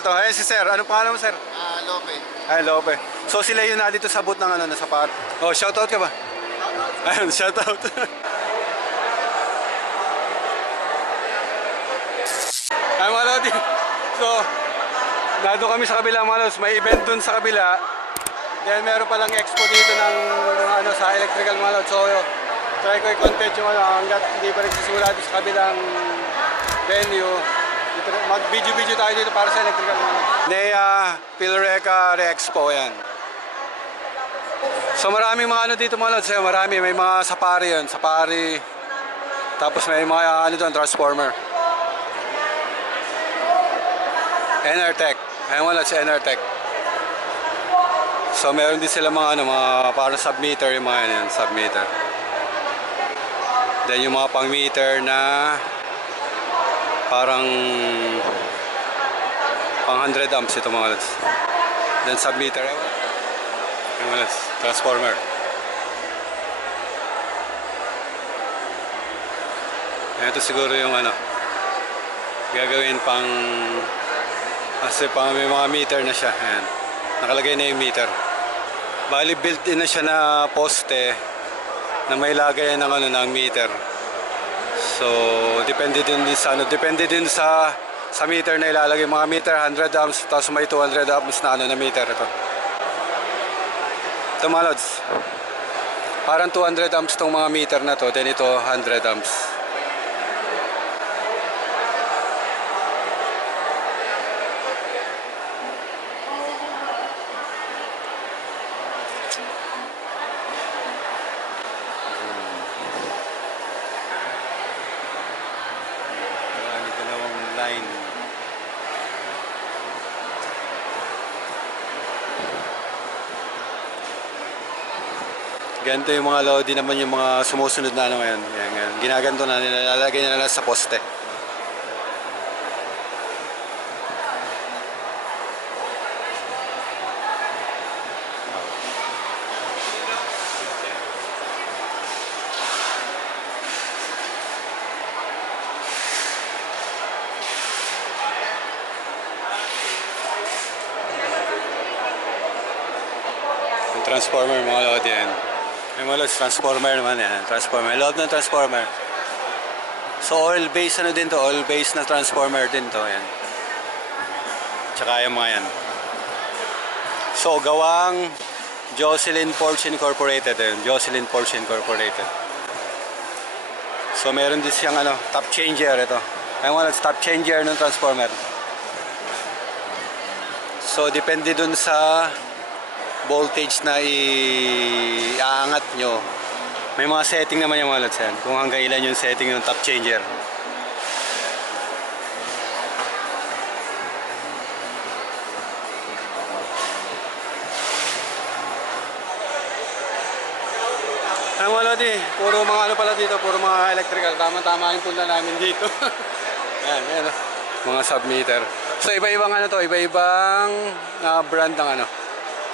Ito, ayun si Sir. Anong pangalan mo, Sir? Ah, Lope. Ay, Lope. So sila yun na dito sa boot ng ano, nasa par. Oh, shoutout ka ba? Ayun, shoutout. Ay, mga lodi. So, nado kami sa kabila, mga lods. May event dun sa kabila. Then, meron palang expo dito ng ano, sa electrical, mga lods. So, try ko i-content yung ano, hanggat hindi pa nagsisimula dito sa kabilang venue. Mag-video-video tayo dito para sa electrical, lods. Nea Pilreca Re-Expo, yan. So maraming mga ano dito mga lods, marami, may mga safari yun, safari, tapos may mga ano doon, transformer. Enertech, ayun mga lods, Enertech. So meron din sila mga ano, mga parang submeter yung mga yan, submeter. Then yung mga pang meter na parang pang 100 amps ito mga lods. Then submeter, mga lods, transformer. Ito siguro yung ano, gagawin pang, kasi pang may mga meter na siya. Ayan. Nakalagay na yung meter. Bali built-in na siya na poste na may lagay ng ano ng meter. So, depende din sa ano, depende din sa sa meter na ilalagay mga meter 100 amps tapos may 200 amps na ano na meter ito. Ito mga lods. Parang 200 amps tong mga meter na to, then ito 100 amps. Marami dalawang line. Ganito yung mga Lodi naman yung mga sumusunod na ano ngayon. Yan, yan. Ginaganto na nila, lalagay nila sa poste. Transformer mga Lodi yan. May mga Lodi, transformer naman yan. Transformer. Loob ng transformer. So oil-based ano din to, oil-based na transformer din to. Yan. Tsaka yung mga yan. So gawang Jocelyn Porsche Incorporated. Yun. Jocelyn Porsche Incorporated. So meron din siyang ano, top changer ito. Ayun Lods, top changer ng transformer. So depende dun sa voltage na iaangat nyo. May mga setting naman yung mga lods yan. Kung hanggang ilan yung setting ng top changer. Ay mga lodi, puro mga ano pala dito, puro mga electrical. Tama-tama yung punta namin dito. Ayan, ayan. Mga submeter. So iba-ibang ano to, iba-ibang ah, brand ng ano.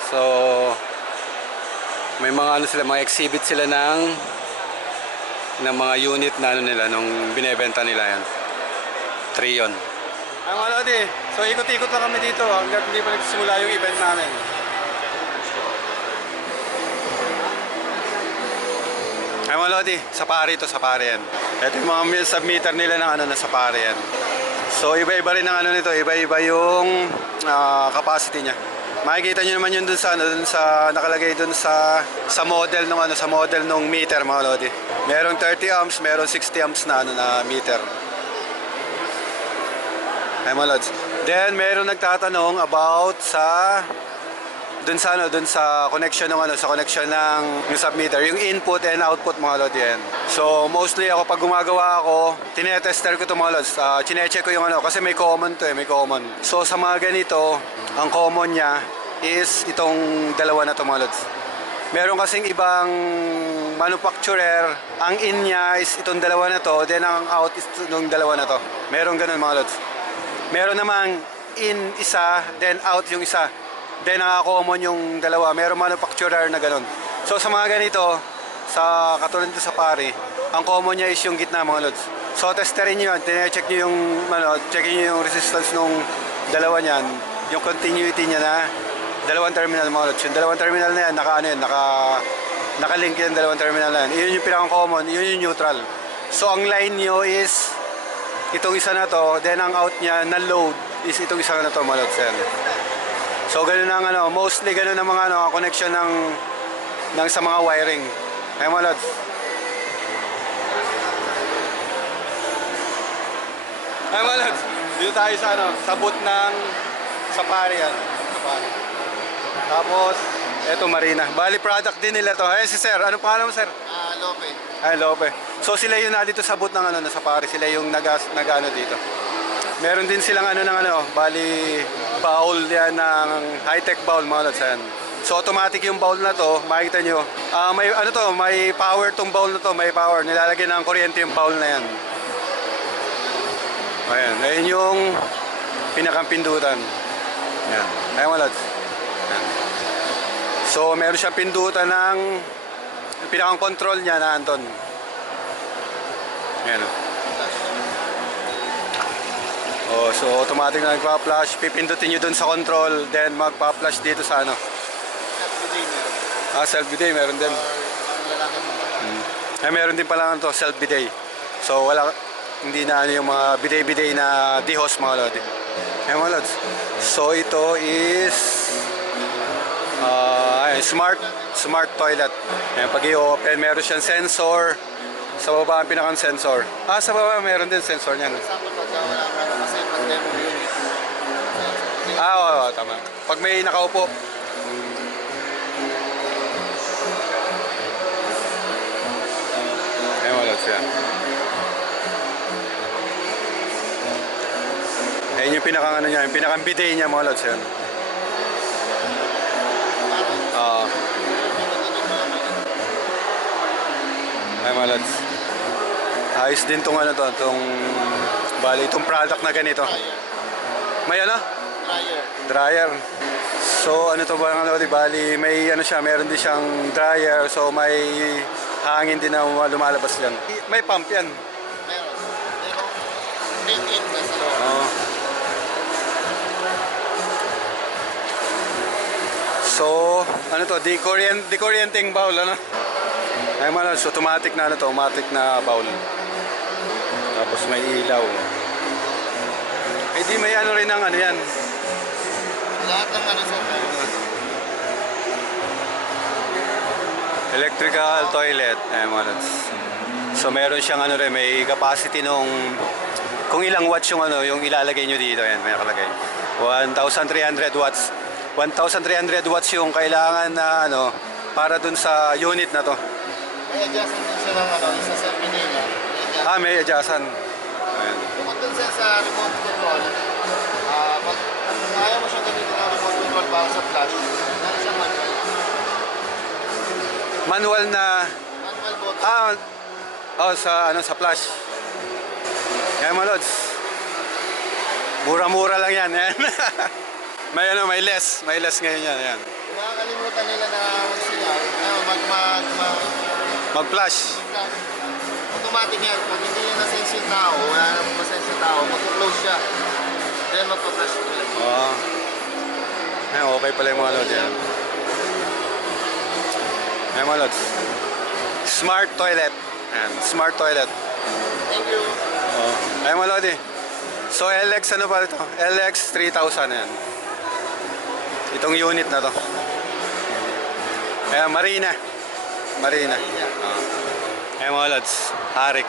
So, may mga ano sila, mga exhibit sila ng ng mga unit na ano nila, nung binebenta nila yan. Trion. Ay mga lodi, so ikot-ikot lang kami dito hanggang hindi pa nagsimula yung event namin. Ay mga lodi, sa pare ito, sa pare yan. Ito yung mga mil submeter nila ng ano na sa pare yan. So iba-iba rin ang ano nito, iba-iba yung ah, capacity niya. Makikita niyo naman yun dun sa dun sa nakalagay dun sa sa model ng ano, sa model ng meter mga lodi. Merong 30 amps, merong 60 amps na ano na meter. Ay mga lods. Then meron nagtatanong about sa dun sa ano, dun sa connection ng ano, sa connection ng yung submeter, yung input and output mga lodi yan. So mostly ako pag gumagawa ako, tinetester ko to mga lods. Uh, chinecheck ko yung ano, kasi may common to eh, may common. So sa mga ganito, ang common niya is itong dalawa na to mga lods. Meron kasing ibang manufacturer, ang in niya is itong dalawa na to, then ang out is itong dalawa na to. Meron ganun mga lods. Meron namang in isa, then out yung isa. Then naka-common yung dalawa. Meron manufacturer na ganun. So sa mga ganito, sa katulad sa pari, ang common niya is yung gitna mga lods. So testerin niyo yun, check niyo yung ano, check niyo yung resistance nung dalawa niyan, yung continuity niya na dalawang terminal mga lods. Yung dalawang terminal na yan, naka ano yan, naka, nakalink yung dalawang terminal na yan. Yun yung pinaka common, yun yung neutral. So ang line nyo is itong isa na to, then ang out niya na load is itong isa na to mga lods. Yan. So ganun ang ano, mostly ganun ang mga ano, connection ng ng sa mga wiring. Ay mga lods. Ay mga lods, dito tayo sa ano, sa boot ng Safari yan. Safari. Tapos, eto Marina. Bali product din nila to. Ay si Sir, ano pangalan mo Sir? Ah, Lope. Ay Lope. So sila yung na dito sa boot ng ano, na Safari. Sila yung nag, nag ano dito. Meron din silang ano ng ano, bali bowl yan ng high-tech bowl mga lods yan. So automatic yung bowl na to, makikita nyo. Ah, may ano to, may power tong bowl na to, may power. Nilalagyan ng kuryente yung bowl na yan. Ayan, ayan yung pinakampindutan. Ayan, ayan mga lods. So meron siyang pindutan ng pinakang control niya na Anton. Ayan o. Oh, so automatic na nagpa-flash. Pipindutin nyo dun sa control, then magpa-flash dito sa ano. Ah, self-bidet, meron din. Ay, meron din pala to self-bidet. So, wala, hindi na ano yung mga bidet-bidet na dihos mga lodi. Ayan mga lods. So, ito is ah, ay, smart smart toilet. Ayan, pag i-open, meron siyang sensor. Sa baba ang pinakang sensor. Ah, sa baba meron din sensor niyan. Ah, oo, oo, tama. Pag may nakaupo. Ayan, wala siya. Ayan yung pinakang ano niya, yung pinakang bidet niya mga lods yan. Ayan mga lods. Ayos din tong ano to, tong bali itong product na ganito. May ano? Dryer. dryer. So ano to ba ano, di bali may ano siya, meron din siyang dryer so may hangin din na lumalabas yan. May pump yan. Meron. Pero, 10 in sa. So, ano to, decorient, decorrienting bowl, ano? Ay man, so automatic na ano to, automatic na bowl. Tapos may ilaw. Eh di may ano rin ang ano yan. Lahat ng ano sa Electrical toilet. Ayan mga lods. So meron siyang ano rin, may capacity nung kung ilang watts yung ano, yung ilalagay nyo dito. Ayan, may nakalagay. 1,300 watts. 1,300 watts yung kailangan na ano, para dun sa unit na to. May adjustment din siya ng ano, isa sa pinila. Ah, may adjustan. Ayan. Bukod dun siya sa remote control, ah, pag kung ayaw mo siyang gamitin ng remote control para sa flash, meron siyang manual. Manual na, Manual button. ah, oh, sa ano, sa flash. Ayan mga lods. Mura-mura lang yan. Ayan. may ano, may less. May less ngayon yan. Kung nakakalimutan nila na mag-signal, ayun, mag, mag, mag, Mag-flash. mag, automatic yan. Pag hindi niya nasense yung tao, wala nang masense yung tao, mag-close siya. Then magpa-flash ulit. Oo. Ay, okay pala yung mga lods yan. Ay, mga lods. Smart toilet. Ayan, smart toilet. Thank you. Oo. Ay, mga lodi. So, LX ano pa ito? LX 3000 yan. Itong unit na to. Ayan, Marina. Marina. Oo. Ayan, mga lods. Harix.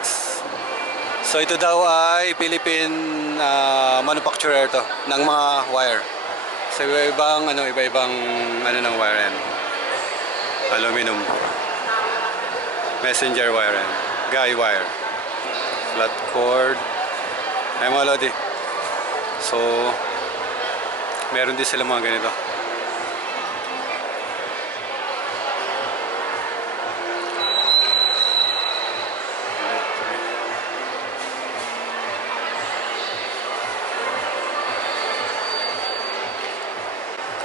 So, ito daw ay Philippine ah, manufacturer to ng mga wire. So, iba-ibang ano, iba-ibang ano ng wire yan. Aluminum. Messenger wire yan. Guy wire. Flat cord. Ay mga lodi. So, meron din sila mga ganito.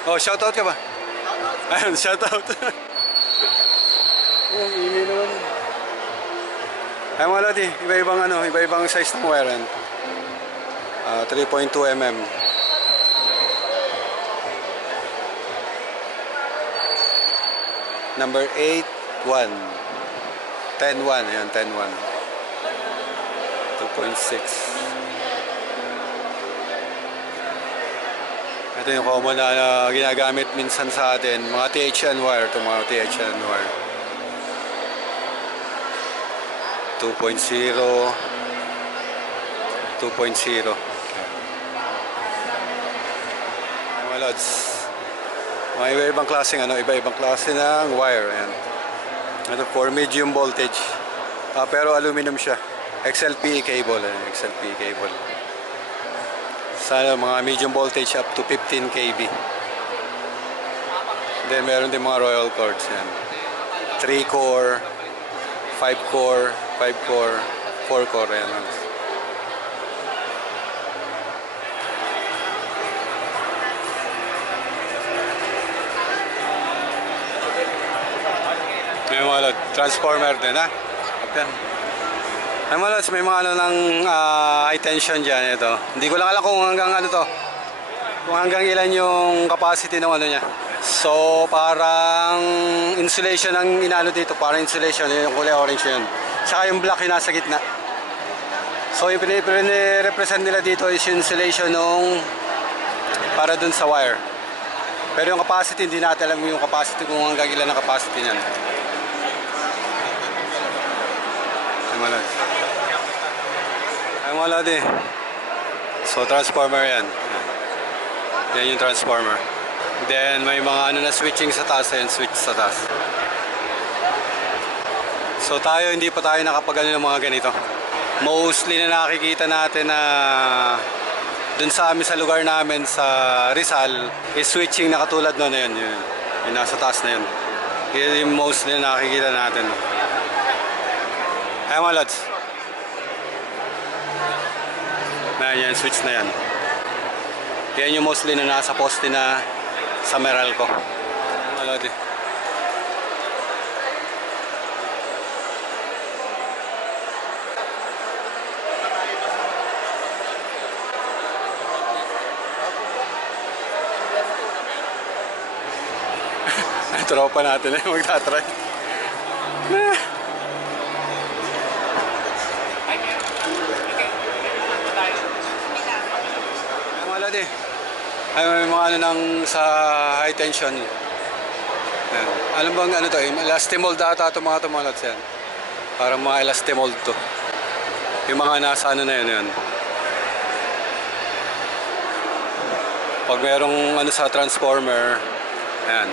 Oh, shoutout ka ba? Ayun, shoutout. Ayun, ini naman. Ayun mga lodi, iba-ibang ano, iba-ibang size ng wire yan. Uh, 3.2 mm. Number 8, 1. 10-1, ayun, 10-1. 2.6. Ito yung common na, na ginagamit minsan sa atin. Mga THN wire. Ito mga THN wire. 2.0. 2.0. Mga lods. Mga iba-ibang klaseng ano, iba-ibang klase ng wire. Ayan. Ito for medium voltage. Ah, pero aluminum siya. XLPE cable. Ayan, XLPE cable. Sa mga medium voltage up to 15 kV. Then meron din mga royal cords. Yan. 3 core, 5 core, 5 core, 4 core. Yan. May mga transformer din ha. Yan. May mga lods, may mga ano ng ah, high tension dyan ito. Hindi ko lang alam kung hanggang ano to. Kung hanggang ilan yung capacity ng ano niya. So parang insulation ang inano dito, parang insulation, yun yung kulay orange yun. Tsaka yung black yung nasa gitna. So yung pinire-represent nila dito is yung insulation nung para dun sa wire. Pero yung capacity, hindi natin alam yung capacity kung hanggang ilan ang capacity niyan. Ay, malad eh. So, transformer yan. Yan. Yung transformer. Then, may mga ano na switching sa taas. Ayan, switch sa taas. So, tayo, hindi pa tayo nakapag ano ng mga ganito. Mostly na nakikita natin na dun sa amin sa lugar namin sa Rizal is switching na katulad nun na yun, yun. Yung nasa taas na yun. Yun yung mostly na nakikita natin. Ay mga lads. Na yan, switch na yan. Yan yung mostly na nasa poste na sa Meralco. Mga lodi. Tropa natin eh, magtatry. Ay, mga ano nang sa high tension. Yan. Alam bang ano to, eh, elastimol data ito mga tumalot yan. Parang mga elastimol to. Yung mga nasa ano na yun, yun. Pag merong ano sa transformer, ayan.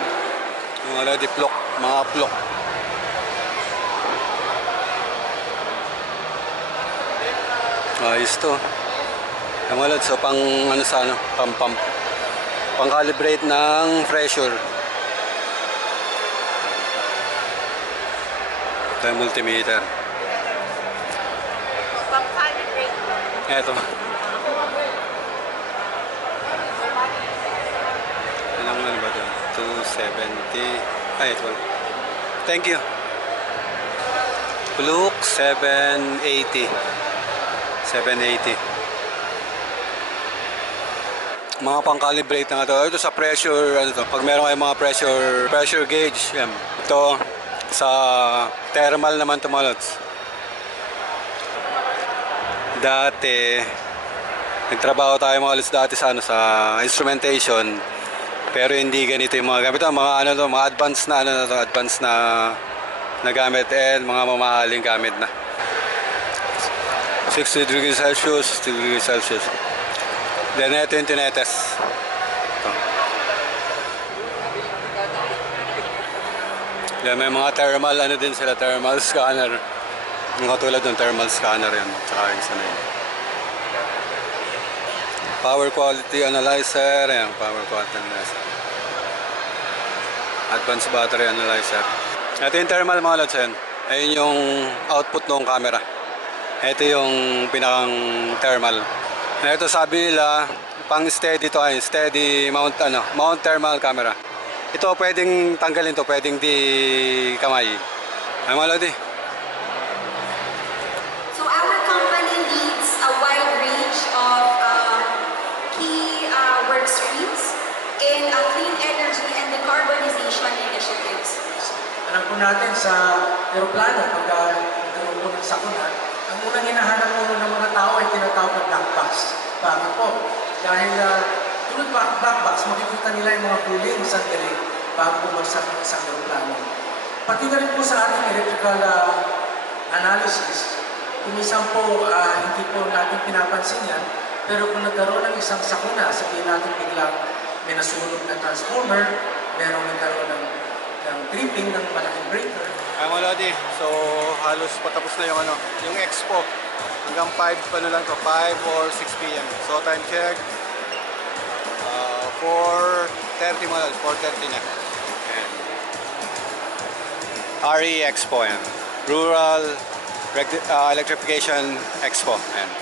Yung mga ready plok, mga plok. Ayos to. Yung so pang ano sa ano, pang pump. Pang calibrate ng pressure. Ito yung multimeter. Pang-calibrate. Eto. Ilang ano ba ito? 270. Ay, ito. Thank you. Look, 780. 780. Mga pang-calibrate na nga to. Ito sa pressure, ano to, pag meron kayong mga pressure, pressure gauge, yan. Ito, sa thermal naman lods. Dati, nagtrabaho tayo mga lods dati sa, ano, sa instrumentation. Pero hindi ganito yung mga gamit. Ito, mga ano to, mga advanced na ano na to, advanced na na gamit and mga mamahaling gamit na. 60 degrees Celsius, 60 degrees Celsius. Ito yung tinetes. Ito. May mga thermal, ano din sila, thermal scanner. Yung katulad ng thermal scanner yun. Tsaka yung isa na yun. Power quality analyzer. Ayan, power quality analyzer. Advanced battery analyzer. Ito yung thermal mga lods yan. Ayun yung output ng camera. Ito yung pinakang thermal. Ito sabi nila, pang steady to ay steady mount ano, mount thermal camera. Ito pwedeng tanggalin to, pwedeng di kamay. Ay mga lodi. So our company leads a wide range of uh, key uh, work streams in uh, clean energy and decarbonization initiatives. natin sa aeroplano pag uh, nagkaroon po ng sakuna, ang unang hinahanap po ng mga tao box. Bakit po? Dahil uh, tulad ba black box, makikita nila yung mga huling sandali bago bumagsak isang aeroplano. Pati na rin po sa ating electrical uh, analysis, kumisan po ah, hindi po natin pinapansin yan, pero kung nagkaroon ng isang sakuna, sabihin natin biglang may nasunog na transformer, merong nagkaroon ng, ng tripping ng malaking breaker, Ay Lodi, so halos patapos na yung ano, yung expo. Hanggang 5 pa na lang to, 5 or 6 p.m. So time check, uh, 4.30 mga Lodi, 4.30 na. RE Expo yan. Rural uh, Electrification Expo. Ayan.